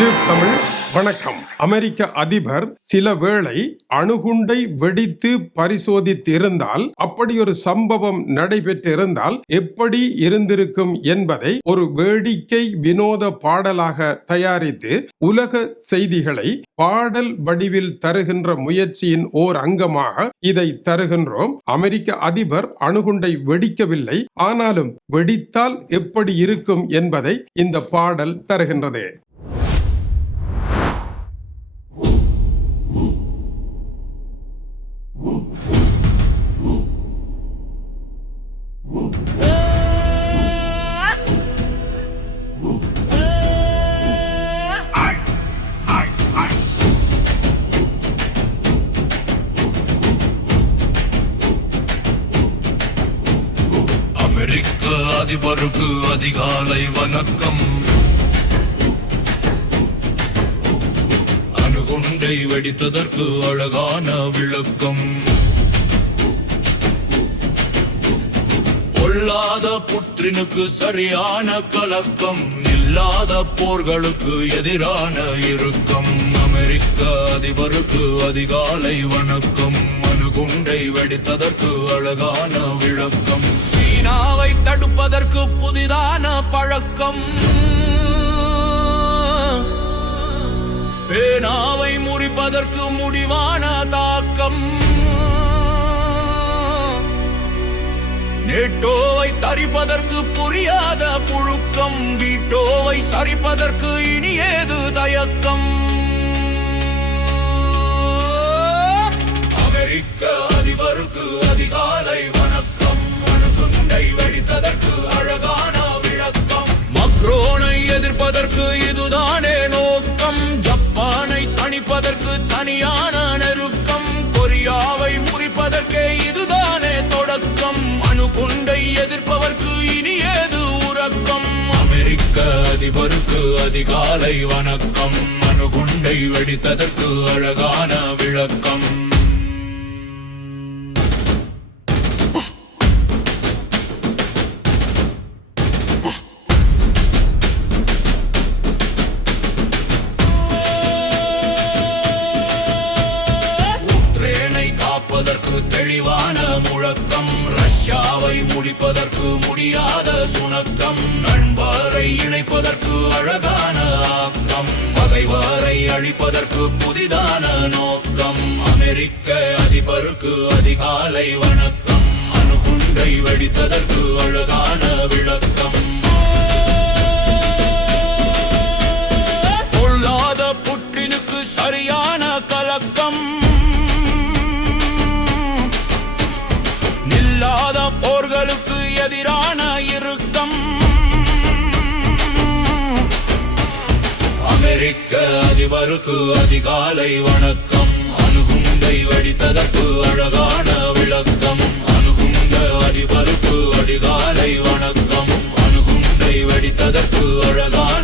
Tube Tamil வணக்கம். அமெரிக்க அதிபர் சில வேளை அணுகுண்டை வெடித்து பரிசோதித்திருந்தால் அப்படி ஒரு சம்பவம் நடைபெற்றிருந்தால் எப்படி இருந்திருக்கும் என்பதை ஒரு வேடிக்கை வினோத பாடலாக தயாரித்து உலக செய்திகளை பாடல் வடிவில் தருகின்ற முயற்சியின் ஓர் அங்கமாக இதை தருகின்றோம். அமெரிக்க அதிபர் அணுகுண்டை வெடிக்கவில்லை ஆனாலும் வெடித்தால் எப்படி இருக்கும் என்பதை இந்த பாடல் தருகின்றது. அமெரிக்க அதிபருக்கு அதிகாலை வணக்கம். அணுகுண்டை வெடித்ததற்கு அழகான விளக்கம். பொல்லாத புற்றினுக்கு சரியான கலக்கம். இல்லாத போர்களுக்கு எதிரான இறுக்கம். அமெரிக்க அதிபருக்கு அதிகாலை வணக்கம். அணுகுண்டை வெடித்ததற்கு அழகான விளக்கம். சீனாவை தடுப்பதற்கு புதிதான பழக்கம். பேனாவை முறிப்பதற்கு முடிவான தாக்கம். நேட்டோவை தரிப்பதற்கு புரியாத புழுக்கம். வீட்டோவை சரிப்பதற்கு இனியேது தயக்கம்? அமெரிக்க அதிபருக்கு அதிகாரம் அமெரிக்க அதிபருக்கு அதிகாலை வணக்கம். அணுகுண்டை வெடித்ததற்கு அழகான விளக்கம். தெளிவான முழக்கம். ரஷ்யாவை முடிப்பதற்கு முடியாத சுணக்கம். நண்பரை இணைப்பதற்கு அழகான ஆக்கம். பகைவாரை அழிப்பதற்கு புதிதான நோக்கம். அமெரிக்க அதிபருக்கு அதிகாலை வணக்கம். அணுகுண்டை வெடித்ததற்கு அழகான நடந்த போர்களுக்கு எதிரான இறுக்கம். அமெரிக்க அதிபருக்கு அதிகாலை வணக்கம். அணுகுண்டை வடித்ததற்கு அழகான விளக்கம். அணுகுண்ட அதிபருக்கு அதிகாலை வணக்கம். அணுகுண்டை வடித்ததற்கு அழகான